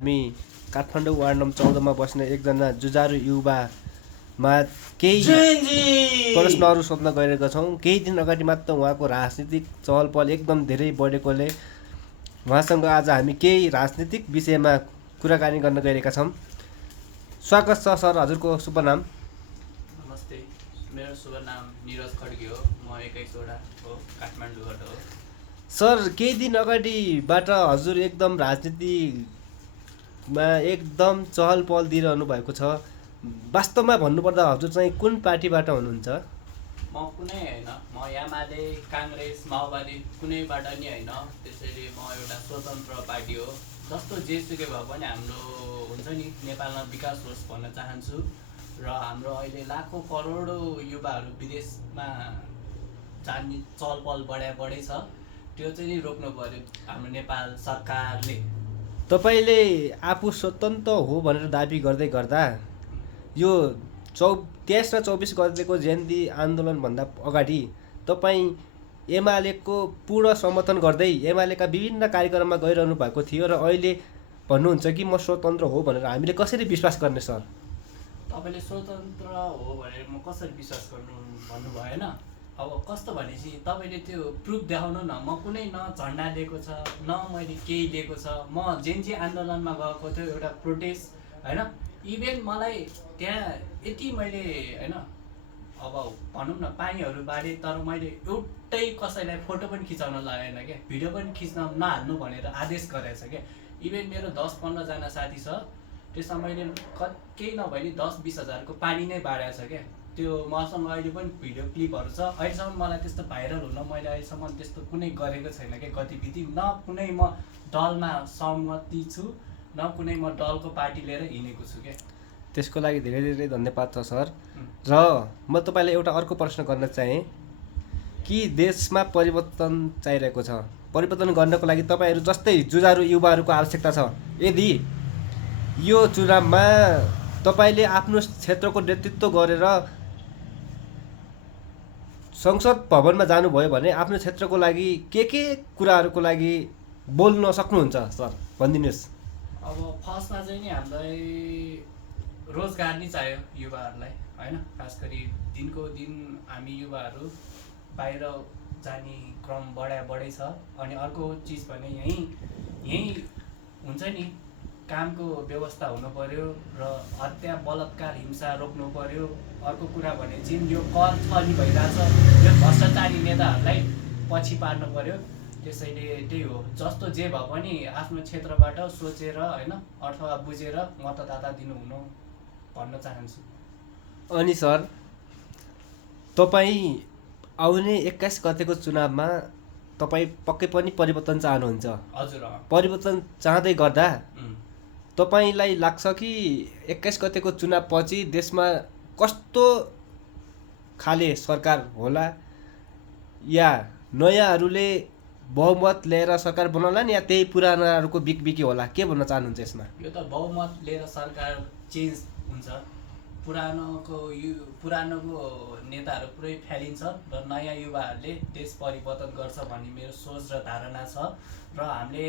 हामी Kathmandu ward number 14 मा बस्ने एकजना जुझारु युवामा केही प्रश्नहरू सोध्न गइरहेका छौँ। केही दिन अगाडि मात्र उहाँको राजनीतिक चहल पहल एकदम धेरै बढेकोले उहाँसँग आज हामी केही राजनीतिक विषयमा कुराकानी गर्न गइरहेका छौँ। स्वागत छ सर, हजुरको शुभ नाम? नमस्ते, मेरो शुभ नाम निरज खड्गे हो। म 21 वटा हो, काठमाडौँबाट हो। सर, केही दिन अगाडिबाट हजुर एकदम राजनीतिमा एकदम चहल पहल दिइरहनु भएको छ। वास्तवमा भन्नुपर्दा हजुर चाहिँ कुन पार्टीबाट हुनुहुन्छ? म कुनै होइन, म एमाले, काङ्ग्रेस, माओवादी कुनैबाट नि होइन। त्यसैले म एउटा स्वतन्त्र पार्टी हो। जस्तो जेसुकै भए पनि हाम्रो हुन्छ नि, नेपालमा विकास होस् भन्न चाहन्छु। र हाम्रो अहिले लाखौँ करोडौँ युवाहरू विदेशमा जाने चहल पहल बढै छ। त्यो चाहिँ नि रोक्नु पर्यो हाम्रो नेपाल सरकारले। तपाईँले आफू स्वतन्त्र हो भनेर दाबी गर्दै गर्दा यो 23 र 24 गतेको जयन्ती आन्दोलनभन्दा अगाडि तपाईँ एमालेको पूर्ण समर्थन गर्दै एमालेका विभिन्न कार्यक्रममा गइरहनु भएको थियो र अहिले भन्नुहुन्छ कि म स्वतन्त्र हो भनेर। हामीले कसरी विश्वास गर्ने सर? तपाईँले स्वतन्त्र हो भनेर म कसरी विश्वास गर्नु भन्नु भएन। अब कस्तो भनेपछि तपाईँले त्यो प्रुफ देखाउनु न। म कुनै न झन्डा लिएको छ, न मैले केही लिएको छ। म जेन्जी आन्दोलनमा गएको थियो, एउटा प्रोटेस्ट होइन। इभेन मलाई त्यहाँ यति मैले होइन, अब भनौँ न पानीहरू बाँडेँ, तर मैले एउटै कसैलाई फोटो पनि खिचाउन लागेन क्या, भिडियो पनि खिच्न नहाल्नु भनेर आदेश गरेछ क्या। इभेन मेरो 10-15जना साथी छ, त्यसमा मैले केही नभए नि 10-20 हजारको पानी नै बाँडेको छ क्या। त्यो मसँग अहिले पनि भिडियो क्लिपहरू छ। अहिलेसम्म मलाई त्यस्तो भाइरल हुन मैले अहिलेसम्म त्यस्तो कुनै गरेको छैन क्या गतिविधि। न कुनै म दलमा सहमति छु, न कुनै म दलको पार्टी लिएर हिँडेको छु क्या। त्यसको लागि धेरै धेरै धन्यवाद छ सर। र म तपाईँलाई एउटा अर्को प्रश्न गर्न चाहेँ कि देशमा परिवर्तन चाहिरहेको छ। परिवर्तन गर्नको लागि तपाईँहरू जस्तै जुझारु युवाहरूको आवश्यकता छ। यदि यो चुनावमा तपाईँले आफ्नो क्षेत्रको नेतृत्व गरेर संसद भवनमा जानुभयो भने आफ्नो क्षेत्रको लागि के कुराहरूको लागि बोल्न सक्नुहुन्छ सर? भनिदिनुहोस्। अब फर्स्टमा चाहिँ नि हामीलाई रोजगार नै चाहियो युवाहरूलाई होइन। खास गरी दिनको दिन हामी युवाहरू बाहिर जाने क्रम बढै छ। अनि अर्को चिज भने यहीँ हुन्छ नि, कामको व्यवस्था हुनु पर्यो र हत्या बलात्कार हिंसा रोक्नु पर्यो। अर्को कुरा भने जुन यो कर छली भइरहेछ, यो भ्रष्टाचारी नेताहरूलाई पछि पार्नु पर्यो। त्यसैले त्यही हो, जस्तो जे भए पनि आफ्नो क्षेत्रबाट सोचेर होइन अथवा बुझेर मतदाता दिनु हुनु भन्न चाहन्छु। अनि सर, तपाईँ आउने 21 गतेको चुनावमा तपाईँ पक्कै पनि परिवर्तन चाहनुहुन्छ? हजुर। परिवर्तन चाहँदै गर्दा तपाईँलाई लाग्छ कि 21 गतेको चुनावपछि देशमा कस्तो खाले सरकार होला, या नयाँहरूले बहुमत लिएर सरकार बनाउलान् या त्यही पुरानाहरूको बिकबिकी होला? के भन्न चाहनुहुन्छ यसमा? यो त बहुमत लिएर सरकार चेन्ज हुन्छ। पुरानोको नेताहरू पुरै फ्यालिन्छ र नयाँ युवाहरूले देश परिवर्तन गर्छ भन्ने मेरो सोच र धारणा छ। र हामीले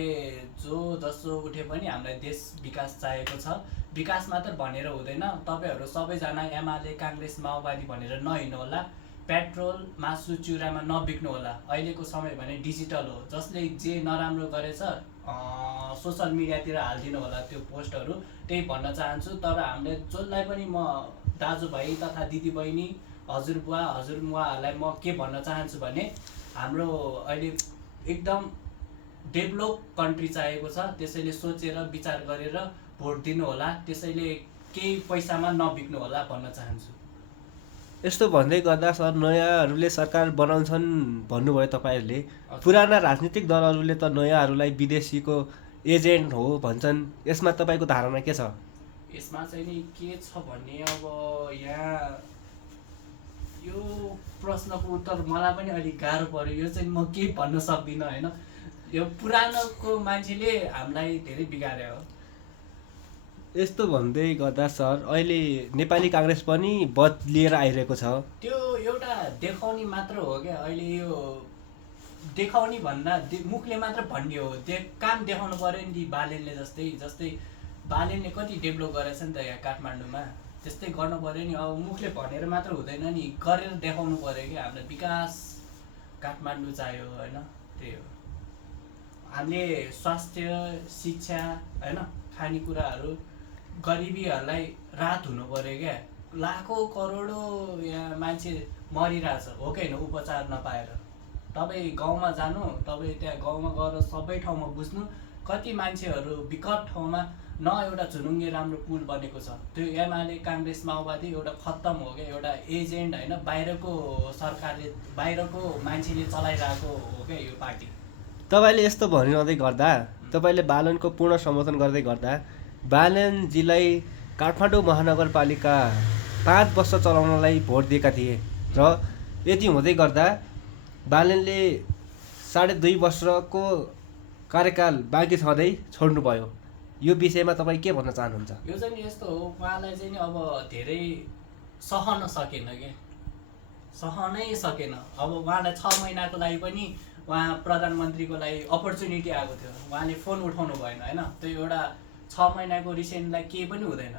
जसो उठे पनि हामीलाई देश विकास चाहिएको छ। विकास मात्र भनेर हुँदैन। तपाईँहरू सबैजना एमाले, काङ्ग्रेस, माओवादी भनेर नहिँड्नु होला। पेट्रोल, मासु, चिउरामा नबिक्नु होला। अहिलेको समय भने डिजिटल हो। जसले जे नराम्रो गरेछ सोसल मिडियातिर हालिदिनु होला त्यो पोस्टहरू। त्यही भन्न चाहन्छु। तर हामीले जसलाई पनि म दाजुभाइ तथा दिदीबहिनी, हजुरबुवा, हजुरमुवाहरूलाई म के भन्न चाहन्छु भने हाम्रो अहिले एकदम डेभलप कन्ट्री चाहिएको छ। त्यसैले सोचेर विचार गरेर भोट दिनु होला। त्यसैले केही पैसामा नबिक्नु होला भन्न चाहन्छु। यस्तो भन्दै गर्दा सर, नयाँहरूले सरकार बनाउँछन् भन्नुभयो तपाईँहरूले। पुराना राजनीतिक दलहरूले त नयाँहरूलाई विदेशीको एजेन्ट हो भन्छन्। यसमा तपाईँको धारणा के छ? यसमा चाहिँ नि के छ भने अब यहाँ यो प्रश्नको उत्तर मलाई पनि अलिक गाह्रो पर्यो। यो चाहिँ म केही भन्न सक्दिनँ होइन। यो पुरानोको मान्छेले हामीलाई धेरै बिगार्यो हो। यस्तो भन्दै गर्दा सर, अहिले नेपाली काङ्ग्रेस पनि बदलिएर आइरहेको छ। त्यो एउटा देखाउने मात्र हो क्या। अहिले यो देखाउने भन्दा मुखले मात्र भन्ने हो। काम देखाउनु पर्यो नि बालेनले जस्तै बालेनले कति डेभलप गरेछ नि त यहाँ काठमाडौँमा, त्यस्तै गर्नु पऱ्यो नि। अब मुखले भनेर मात्र हुँदैन नि, गरेर देखाउनु पऱ्यो कि हामीलाई विकास काठमाडौँ चाहियो होइन। त्यही हो, हामीले स्वास्थ्य, शिक्षा होइन, खानेकुराहरू, गरिबीहरूलाई राहत हुनु पऱ्यो क्या। लाखौँ करोडौँ यहाँ मान्छे मरिरहेछ हो कि होइन उपचार नपाएर। तपाईँ गाउँमा जानु, तपाईँ त्यहाँ गाउँमा गएर सबै ठाउँमा बुझ्नु, कति मान्छेहरू विकट ठाउँमा न एउटा झुलुङ्गे राम्रो पुल बनेको छ। त्यो एमाले काङ्ग्रेस माओवादी एउटा खत्तम हो क्या, एउटा एजेन्ट होइन, बाहिरको सरकारले बाहिरको मान्छेले चलाइरहेको हो क्या यो पार्टी। तपाईँले यस्तो भनिरहँदै गर्दा, तपाईँले बालनको पूर्ण समर्थन गर्दै गर्दा बालनजीलाई काठमाडौँ महानगरपालिका 5 वर्ष चलाउनलाई भोट दिएका थिए र यति हुँदै गर्दा बालनले 2.5 वर्षको कार्यकाल बाँकी छँदै छोड्नुभयो। यो विषयमा तपाईँ के भन्न चाहनुहुन्छ? यो चाहिँ नि यस्तो हो, उहाँलाई चाहिँ नि अब धेरै सहन सकेन क्या, सहनै सकेन। अब उहाँलाई 6 महिनाको लागि पनि उहाँ प्रधानमन्त्रीको लागि अपर्च्युनिटी आएको थियो, उहाँले फोन उठाउनु भएन होइन। त्यो एउटा 6 महिनाको रिसेन्टलाई केही पनि हुँदैन,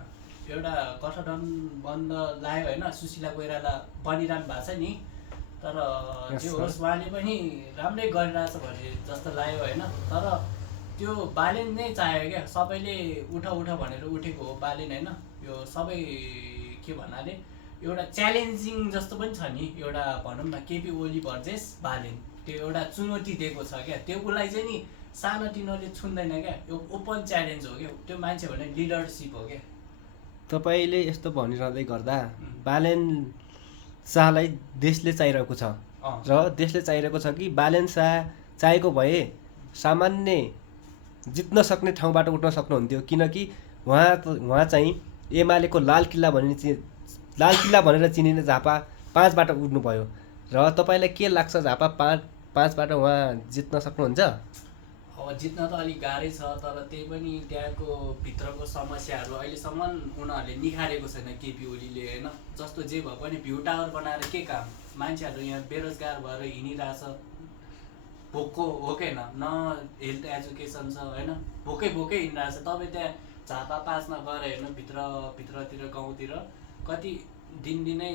एउटा गठबन्धन बन्द लायो होइन, सुशीला कोइराला बनिरहनु भएको छ नि। तर जे होस् उहाँले पनि राम्रै गरिरहेछ भने जस्तो लाग्यो होइन। तर त्यो बालेन नै चाह्यो क्या, सबैले उठ उठ भनेर उठेको हो बालेन होइन। यो सबै के भन्नाले एउटा च्यालेन्जिङ जस्तो पनि छ नि, एउटा भनौँ न केपी ओली भर्सेस बालेन, त्यो एउटा चुनौती दिएको छ क्या। त्यो उसलाई चाहिँ नि सानोतिनोले छुन्दैन क्या, यो ओपन च्यालेन्ज हो क्या। त्यो मान्छे भने लिडरसिप हो क्या। तपाईँले यस्तो भनिरहँदै गर्दा बालेन शाहलाई देशले चाहिरहेको छ र देशले चाहिरहेको छ कि बालेन शाह चाहेको भए सामान्य जित्न सक्ने ठाउँबाट उठ्न सक्नुहुन्थ्यो, किनकि उहाँ चाहिँ एमालेको लाल किल्ला भनेर चिनिने झापा 5बाट उठ्नुभयो। र तपाईँलाई के लाग्छ, झापा 5बाट उहाँ जित्न सक्नुहुन्छ? अब जित्न त अलिक गाह्रै छ, तर त्यही पनि त्यहाँको भित्रको समस्याहरू अहिलेसम्म उनीहरूले निखारेको छैन केपी ओलीले होइन। जस्तो जे भए पनि भ्यू टावर बनाएर के काम, मान्छेहरू यहाँ बेरोजगार भएर हिँडिरहेछ, भोकको हो कि न हेल्थ एजुकेसन छ होइन, भोकै हिँडिरहेछ। तपाईँ त्यहाँ झापा 5मा गएर हेर्नु, भित्रतिर गाउँतिर कति दिनदिनै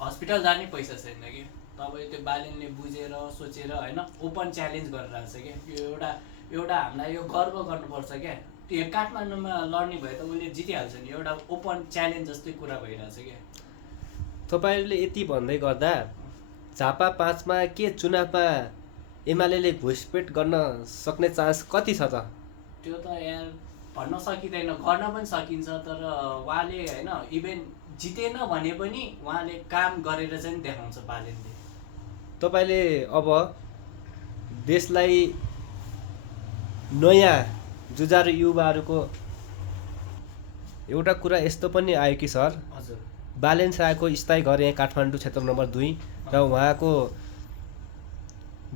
हस्पिटल जाने पैसा छैन कि। तपाईँ त्यो बालेनले बुझेर सोचेर होइन ओपन च्यालेन्ज गरिरहेछ क्या। यो एउटा हामीलाई यो गर्व गर्नुपर्छ क्या। त्यो काठमाडौँमा लड्ने भए त उसले जितिहाल्छ नि, एउटा ओपन च्यालेन्ज जस्तै कुरा भइरहेछ क्या। तपाईँले यति भन्दै गर्दा झापा 5मा के चुनावमा एमाले घुसपेट गर्न सक्ने चान्स कति छ त? त्यो त यार भन्न सकिँदैन, गर्न पनि सकिन्छ। तर उहाँले होइन इभेन जितेन भने पनि उहाँले काम गरेर चाहिँ देखाउँछ बालेनले। तपाईँले अब देशलाई नयाँ जुझारु युवाहरूको एउटा कुरा यस्तो पनि आयो कि सर, हजुर, बालेन शाहको स्थायी घर यहाँ काठमाडौँ क्षेत्र नम्बर 2 र उहाँको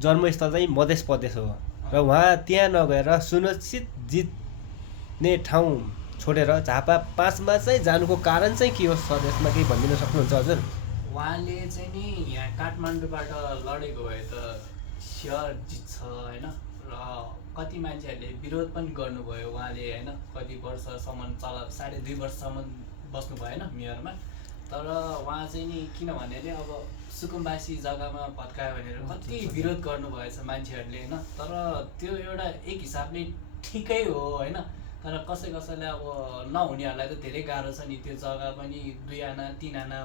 जन्मस्थल चाहिँ मध्य प्रदेश हो र उहाँ त्यहाँ नगएर सुनिश्चित जित्ने ठाउँ छोडेर झापा 5मा चाहिँ जानुको कारण चाहिँ के हो सर? यसमा केही भनिदिन सक्नुहुन्छ हजुर? उहाँले चाहिँ नि यहाँ काठमाडौँबाट लडेको भए त स्योर जित्छ होइन। र कति मान्छेहरूले विरोध पनि गर्नुभयो उहाँले होइन, कति वर्षसम्म 2.5 वर्षसम्म बस्नु भएन मेयरमा। तर उहाँ चाहिँ नि किनभने अब सुकुम्बासी जग्गामा भत्कायो भनेर कति विरोध गर्नुभएछ मान्छेहरूले होइन। तर त्यो एउटा एक हिसाबले ठिकै हो होइन। तर कसैले अब नहुनेहरूलाई त धेरै गाह्रो छ नि, त्यो जग्गा पनि 2 आना 3 आना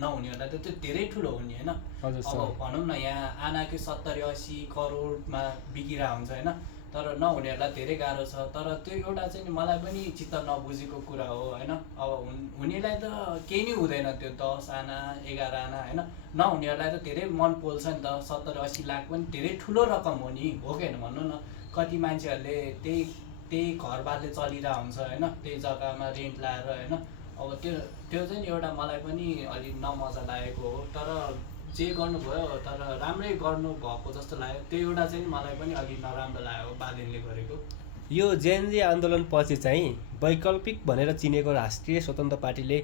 नहुनेहरूलाई त त्यो धेरै ठुलो हो नि होइन। अब भनौँ न यहाँ आनाकै 70-80 करोडमा बिकिरहेको हुन्छ होइन, तर नहुनेहरूलाई धेरै गाह्रो छ। तर त्यो एउटा चाहिँ नि मलाई पनि चित्त नबुझेको कुरा हो होइन। अब हुनेलाई त केही नै हुँदैन, त्यो 10 आना 11 आना होइन, नहुनेहरूलाई त धेरै मन पोल्छ नि त। 70-80 लाख पनि धेरै ठुलो रकम हो नि, हो कि होइन भन्नु न। कति मान्छेहरूले त्यही घरबारले चलिरहेको हुन्छ होइन, त्यही जग्गामा रेन्ट लाएर होइन। अब त्यो चाहिँ एउटा मलाई पनि अलिक नमजा लागेको हो। तर जे गर्नुभयो तर राम्रै गर्नुभएको जस्तो लाग्यो। त्यो एउटा चाहिँ मलाई पनि अलिक नराम्रो लाग्यो बालेनले गरेको। यो जेएनजी आन्दोलनपछि चाहिँ वैकल्पिक भनेर चिनेको राष्ट्रिय स्वतन्त्र पार्टीले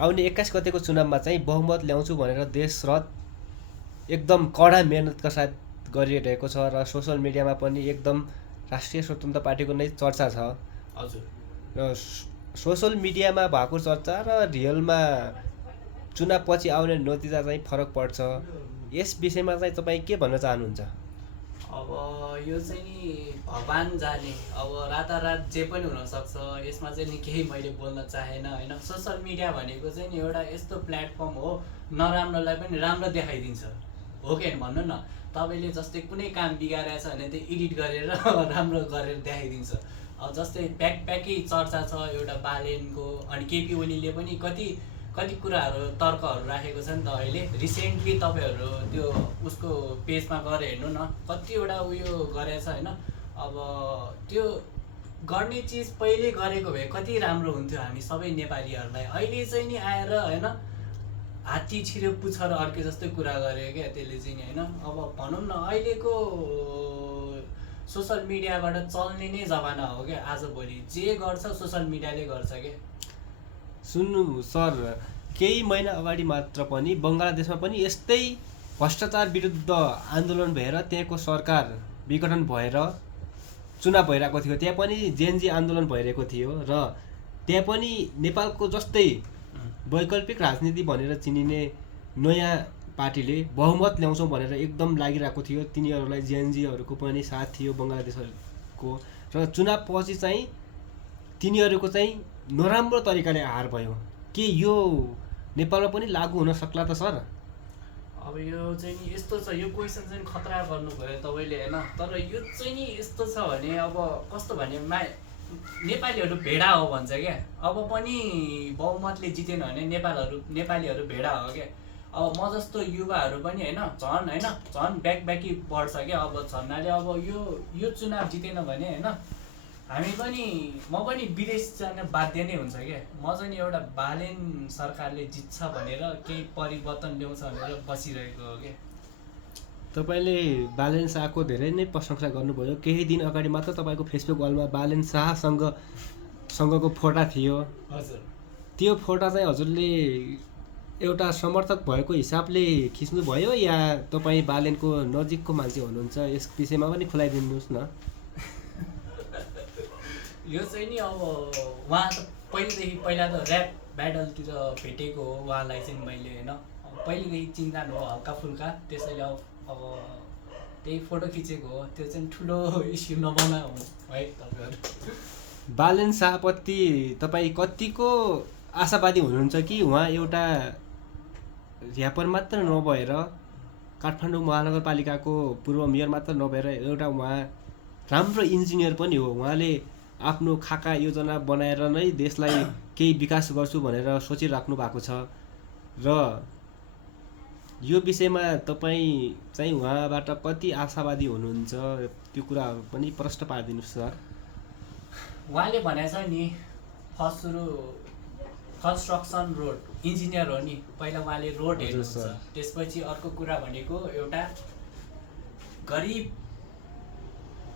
आउने 21 गतेको चुनावमा चाहिँ बहुमत ल्याउँछु भनेर देशरथ एकदम कडा मेहनतका साथ गरिरहेको छ र सोसल मिडियामा पनि एकदम राष्ट्रिय स्वतन्त्र पार्टीको नै चर्चा छ। हजुर, र सोसल मिडियामा भएको चर्चा र रियलमा चुनावपछि आउने नतिजा चाहिँ फरक पर्छ। यस विषयमा चाहिँ तपाईँ के भन्न चाहनुहुन्छ? अब यो चाहिँ नि भगवान् जाने, अब रातारात जे पनि हुनसक्छ। यसमा चाहिँ नि केही मैले बोल्न चाहेन होइन। सोसल मिडिया भनेको चाहिँ नि एउटा यस्तो प्लेटफर्म हो, नराम्रोलाई पनि राम्रो देखाइदिन्छ, हो कि भन्नु न। तपाईँले जस्तै कुनै काम बिगारेको छ भने त्यो एडिट गरेर राम्रो गरेर देखाइदिन्छ। अब जस्तै प्याकै चर्चा छ एउटा बालेनको, अनि केपी ओलीले पनि कति कुराहरू तर्कहरू राखेको छ नि त अहिले। रिसेन्टली तपाईँहरू त्यो उसको पेजमा गएर हेर्नु न, कतिवटा उयो गरेछ होइन। अब त्यो गर्ने चिज पहिले गरेको भए कति राम्रो हुन्थ्यो हामी सबै नेपालीहरूलाई। अहिले चाहिँ नि आएर होइन हात्ती छिर्यो पुच्छर अर्के जस्तै कुरा गर्यो क्या त्यसले चाहिँ नि होइन। अब भनौँ न अहिलेको सोसल मिडियाबाट चल्ने नै जमाना हो क्या। आजभोलि जे गर्छ सोसल मिडियाले गर्छ क्या। सुन्नु सर, केही महिना अगाडि मात्र पनि बङ्गलादेशमा पनि यस्तै भ्रष्टाचार विरुद्ध आन्दोलन भएर त्यहाँको सरकार विघटन भएर चुनाव भइरहेको थियो। त्यहाँ पनि जेएनजी आन्दोलन भइरहेको थियो र त्यहाँ पनि नेपालको जस्तै वैकल्पिक राजनीति भनेर चिनिने नयाँ पार्टीले बहुमत ल्याउँछौँ भनेर एकदम लागिरहेको थियो। तिनीहरूलाई जेएनजीहरूको पनि साथ थियो बङ्गलादेशको, र चुनावपछि चाहिँ तिनीहरूको चाहिँ नराम्रो तरिकाले हार भयो। के यो नेपालमा पनि लागू हुन सक्ला त सर? अब यो चाहिँ नि यस्तो छ, यो क्वेसन चाहिँ खतरा गर्नुभयो तपाईँले होइन। तर यो चाहिँ नि यस्तो छ भने अब कस्तो भने नेपालीहरू भेडा हो भन्छ क्या। अब पनि बहुमतले जितेन भने नेपालीहरू भेडा हो क्या। अब म जस्तो युवाहरू पनि होइन झन् ब्याकी बढ्छ क्या। अब झन्नाले अब यो चुनाव जितेन भने होइन म पनि विदेश जान बाध्य नै हुन्छ क्या। म चाहिँ नि एउटा बालेन सरकारले जित्छ भनेर केही परिवर्तन ल्याउँछ भनेर बसिरहेको हो क्या। तपाईँले बालेन शाहको धेरै नै प्रशंसा गर्नुभयो। केही दिन अगाडि मात्र तपाईँको फेसबुक वालमा बालेन शाहसँगको फोटा थियो। हजुर, त्यो फोटा चाहिँ हजुरले एउटा समर्थक भएको हिसाबले खिच्नुभयो या तपाईँ बालेनको नजिकको मान्छे हुनुहुन्छ? यस विषयमा पनि खुलाइदिनुहोस् न। यो चाहिँ नि अब उहाँ त पहिला त ऱ्याप ब्याटलतिर भेटेको हो उहाँलाई चाहिँ मैले होइन। पहिलेदेखि चिन्जान हो हल्का फुल्का, त्यसैले अब त्यही फोटो खिचेको हो। त्यो चाहिँ ठुलो इस्यु नबनाऊ है तपाईँहरू। बालेन शाहप्रति तपाईँ कतिको आशावादी हुनुहुन्छ कि उहाँ एउटा ऱ्यापर मात्र नभएर, काठमाडौँ महानगरपालिकाको पूर्व मेयर मात्र नभएर एउटा उहाँ राम्रो इन्जिनियर पनि हो। उहाँले आफ्नो खाका योजना बनाएर नै देशलाई केही विकास गर्छु भनेर सोचिराख्नु भएको छ। र यो विषयमा तपाईँ चाहिँ उहाँबाट कति आशावादी हुनुहुन्छ त्यो कुरा पनि प्रश्न पारिदिनुहोस् सर। उहाँले भनेको छ नि फर्स्ट सुरु कन्स्ट्रक्सन रोड इन्जिनियर हो नि। पहिला उहाँले रोड हेर्नुहुन्छ, त्यसपछि अर्को कुरा भनेको एउटा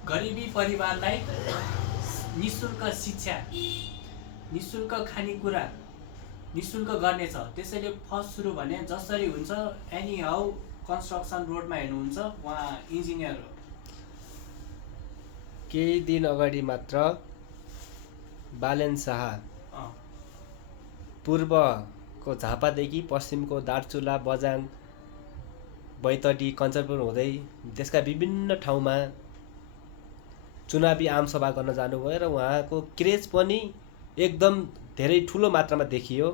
गरिबी परिवारलाई निःशुल्क शिक्षा, निःशुल्क खानेकुरा निःशुल्क गर्नेछ। त्यसैले फर्स्ट सुरु भने जसरी हुन्छ एनी हाउ कन्स्ट्रक्सन रोडमा हेर्नुहुन्छ उहाँ इन्जिनियर हो। केही दिन अगाडि मात्र बालेन शाह पूर्वको झापादेखि पश्चिमको दार्चुला, बझाङ, बैतडी, कञ्चनपुर हुँदै देशका विभिन्न ठाउँमा चुनावी आमसभा गर्न जानुभयो र उहाँको क्रेज पनि एकदम धेरै ठुलो मात्रामा देखियो।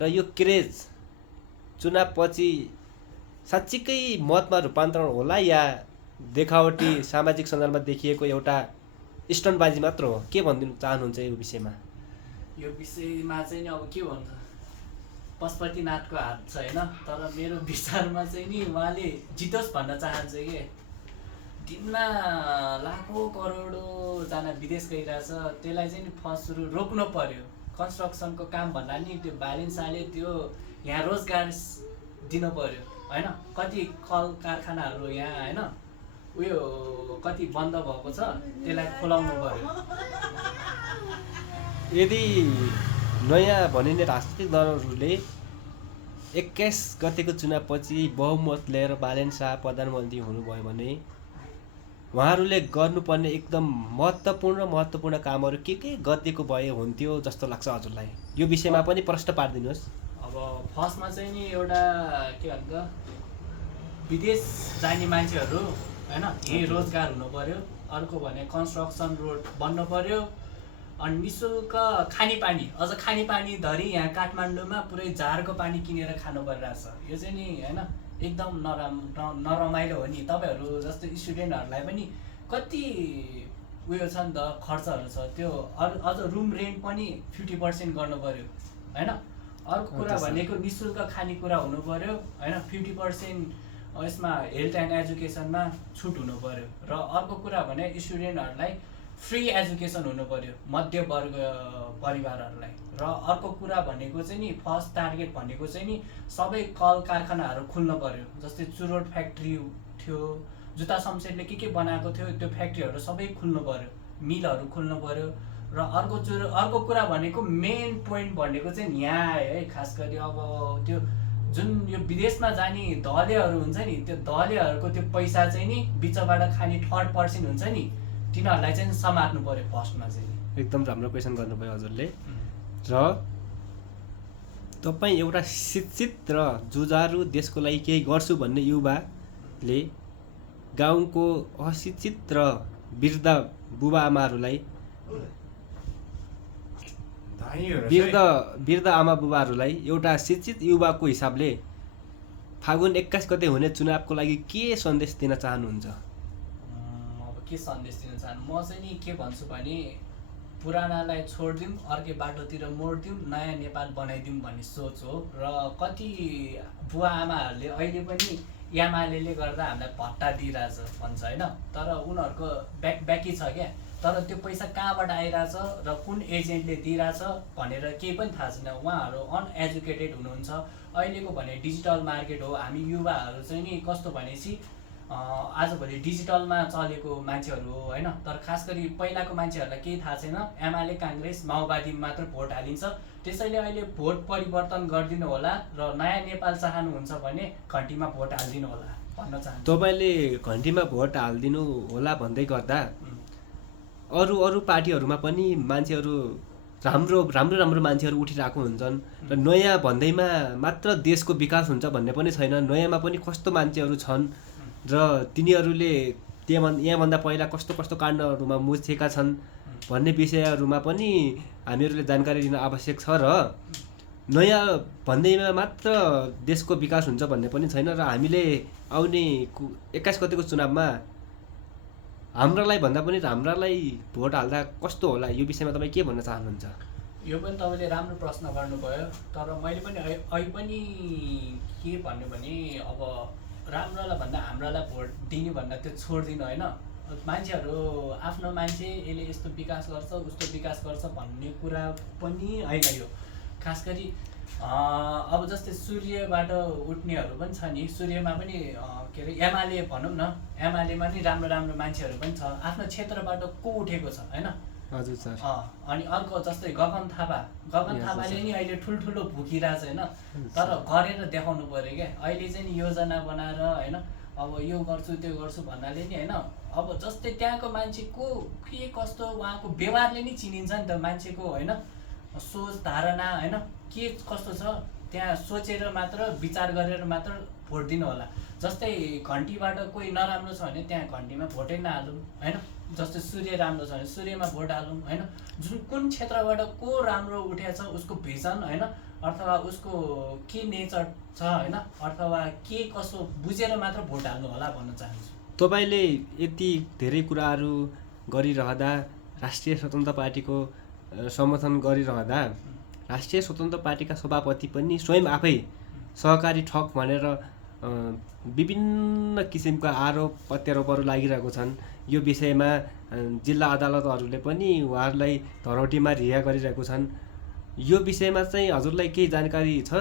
र यो क्रेज चुनावपछि साँच्चीकै मतमा रूपान्तरण होला या देखावटी सामाजिक सञ्जालमा देखिएको एउटा स्टन्टबाजी मात्र हो? के भनिदिनु चाहनुहुन्छ यो विषयमा? यो विषयमा चाहिँ नि अब के भन्नु, पशुपतिनाथको हात छ होइन। तर मेरो विचारमा चाहिँ नि उहाँले जितोस् भन्न चाहन्छ कि दिनमा लाखौँ करोडौँजना विदेश गइरहेछ, त्यसलाई चाहिँ नि फर्स्ट सुरु रोक्नु पर्यो। कन्स्ट्रक्सनको काम भन्दा नि त्यो बालेन शाहले त्यो यहाँ रोजगार दिनु पर्यो होइन। कति कल कारखानाहरू यहाँ होइन उयो कति बन्द भएको छ, त्यसलाई खोलाउनु पर्यो। यदि नयाँ भनिने राजनीतिक दलहरूले 21 गतेको चुनावपछि बहुमत लिएर बालेन शाह प्रधानमन्त्री हुनुभयो भने उहाँहरूले गर्नुपर्ने एकदम महत्त्वपूर्ण कामहरू के गरिदिएको भए हुन्थ्यो जस्तो लाग्छ हजुरलाई? यो विषयमा पनि प्रश्न पारिदिनुहोस्। अब फर्स्टमा चाहिँ नि एउटा के भन्छ विदेश जाने मान्छेहरू होइन यही रोजगार हुनु पर्यो। अर्को भने कन्स्ट्रक्सन रोड बन्नु पर्यो। अनि निःशुल्क खानेपानी, अझ खानेपानी धरि यहाँ काठमाडौँमा पुरै जारको पानी किनेर खानु परिरहेछ। यो चाहिँ नि होइन एकदम नरमाइलो हो नि। तपाईँहरू जस्तो स्टुडेन्टहरूलाई पनि कति उयो छ नि त, खर्चहरू छ। त्यो अझ रुम रेन्ट पनि 50% गर्नु पर्यो होइन। अर्को कुरा भनेको निःशुल्क खानेकुरा हुनु पर्यो होइन। 50% यसमा हेल्थ एन्ड एजुकेसनमा छुट हुनु पर्यो। र अर्को कुरा भने स्टुडेन्टहरूलाई फ्री एजुकेसन हुनु पर्यो मध्यवर्ग परिवारहरूलाई। र अर्को कुरा भनेको चाहिँ नि फर्स्ट टार्गेट भनेको चाहिँ नि सबै कल कारखानाहरू खुल्नु पर्यो। जस्तै चुरोट फ्याक्ट्री थियो, जुत्ता शमशेरले के बनाएको थियो त्यो फ्याक्ट्रीहरू सबै खुल्नु पर्यो, मिलहरू खुल्नु पर्यो। र अर्को कुरा भनेको मेन पोइन्ट भनेको चाहिँ यहाँ आयो है। खास गरी अब त्यो जुन यो विदेशमा जाने दलेहरू हुन्छ नि, त्यो दलेहरूको त्यो पैसा चाहिँ नि बिचबाट खाने थर्ड पर्सन हुन्छ नि, तिनीहरूलाई चाहिँ समात्नु पर्यो फर्स्टमा चाहिँ। एकदम राम्रो क्वेसन गर्नुभयो हजुरले। र तपाईँ एउटा शिक्षित र जुझारु देशको लागि केही गर्छु भन्ने युवाले गाउँको अशिक्षित र वृद्ध बुबा आमाहरूलाई वृद्ध आमा बुबाहरूलाई एउटा शिक्षित युवाको हिसाबले फागुन 21 गते हुने चुनावको लागि के सन्देश दिन चाहनुहुन्छ? अब के सन्देश दिन चाहनु, म चाहिँ नि के भन्छु भने पुरानालाई छोडिदिउँ, अर्कै बाटोतिर मोडिदिउँ, नयाँ नेपाल बनाइदिउँ भन्ने सोच हो। र कति बुवा आमाहरूले अहिले पनि एमाले गर्दा हामीलाई भत्ता दिइरहेछ भन्छ होइन। तर उनीहरूको ब्याकी छ क्या। तर त्यो पैसा कहाँबाट आइरहेछ र कुन एजेन्टले दिइरहेछ भनेर केही पनि थाहा छैन। उहाँहरू अनएजुकेटेड हुनुहुन्छ। अहिलेको भने डिजिटल मार्केट हो। हामी युवाहरू चाहिँ नि कस्तो भनेपछि आजभोलि डिजिटलमा चलेको मान्छेहरू हो होइन। तर खास गरी पहिलाको मान्छेहरूलाई केही थाहा छैन। एमाले काङ्ग्रेस माओवादी मात्र भोट हालिन्छ। त्यसैले अहिले भोट परिवर्तन गरिदिनु होला र नयाँ नेपाल चाहनुहुन्छ भने घन्टीमा भोट हालिदिनु होला भन्न चाहन्छु। तपाईँले घन्टीमा भोट हालिदिनु होला भन्दै गर्दा अरू पार्टीहरूमा पनि मान्छेहरू राम्रो मान्छेहरू उठिरहेको हुन्छन्। र नयाँ भन्दैमा मात्र देशको विकास हुन्छ भन्ने पनि छैन। नयाँमा पनि कस्तो मान्छेहरू छन् र तिनीहरूले यहाँभन्दा पहिला कस्तो काण्डहरूमा मुछेका छन् भन्ने विषयहरूमा पनि हामीहरूले जानकारी लिन आवश्यक छ। र नयाँ भन्दैमा मात्र देशको विकास हुन्छ भन्ने पनि छैन। र हामीले आउने 21 गतेको चुनावमा हाम्रालाई भन्दा पनि राम्रालाई भोट हाल्दा कस्तो होला, यो विषयमा तपाईँ के भन्न चाहनुहुन्छ? यो पनि तपाईँले राम्रो प्रश्न गर्नुभयो। तर मैले पनि अहिले पनि के भन्नु भने अब राम्रोलाई भन्दा हाम्रालाई भोट दिने भन्दा त्यो छोडिदिनु होइन। मान्छेहरू आफ्नो मान्छे यसले यस्तो विकास गर्छ उस्तो विकास गर्छ भन्ने कुरा पनि होइन। यो खास गरी अब जस्तै सूर्यबाट उठ्नेहरू पनि छ नि। सूर्यमा पनि के अरे एमाले भनौँ न, एमालेमा नि राम्रो मान्छेहरू पनि छ। आफ्नो क्षेत्रबाट को उठेको छ होइन। हजुर सर। अनि अर्को जस्तै गगन थापाले नि अहिले ठुल्ठुलो भुकिरहेछ होइन। तर गरेर देखाउनु पर्यो क्या। अहिले चाहिँ नि योजना बनाएर होइन अब यो गर्छु त्यो गर्छु भन्नाले नि होइन। अब जस्तै त्यहाँको मान्छेको के कस्तो उहाँको व्यवहारले नि चिनिन्छ नि त मान्छेको होइन। सोच धारणा होइन के कस्तो छ त्यहाँ सोचेर मात्र विचार गरेर मात्र भोट दिनु होला। जस्तै घन्टीबाट कोही नराम्रो छ भने त्यहाँ घन्टीमा भोटै नहालौँ होइन। जस्तै सूर्य राम्रो छ भने सूर्यमा भोट हालौँ होइन। जुन कुन क्षेत्रबाट को राम्रो उठेको छ उसको भिजन होइन, अथवा उसको के नेचर छ होइन, अथवा के कसो बुझेर मात्र भोट हाल्नु होला भन्न चाहन्छु। तपाईँले यति धेरै कुराहरू गरिरहँदा, राष्ट्रिय स्वतन्त्र पार्टीको समर्थन गरिरहँदा राष्ट्रिय स्वतन्त्र पार्टीका सभापति पनि स्वयं आफै सहकारी ठग भनेर विभिन्न किसिमका आरोप प्रत्यारोपहरू लागिरहेको छन्। यो विषयमा जिल्ला अदालतहरूले पनि उहाँहरूलाई धरौटीमा रिहा गरिरहेको छन्। यो विषयमा चाहिँ हजुरलाई केही जानकारी छ?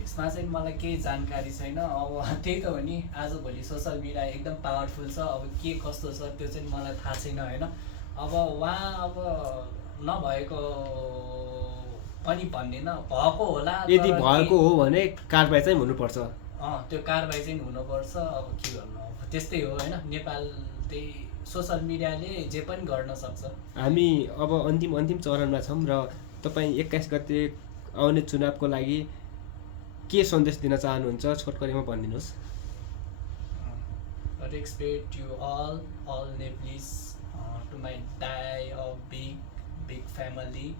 यसमा चाहिँ मलाई केही जानकारी छैन। अब त्यही त हो नि, आजभोलि सोसल मिडिया एकदम पावरफुल छ। अब के कस्तो छ त्यो चाहिँ मलाई थाहा छैन होइन। अब उहाँ अब नभएको पनि भन्ने न भएको होला। यदि भएको हो भने कारबाही चाहिँ हुनुपर्छ। त्यो कारबाही चाहिँ हुनुपर्छ। अब के गर्नु, अब त्यस्तै हो होइन। नेपाल त्यही सोसल मिडियाले जे पनि गर्न सक्छ। हामी अब अन्तिम चरणमा छौँ र तपाईँ 21 गते आउने चुनावको लागि के सन्देश दिन चाहनुहुन्छ छोटकरीमा भनिदिनुहोस्। Respect you all Nepalese, to my die of big family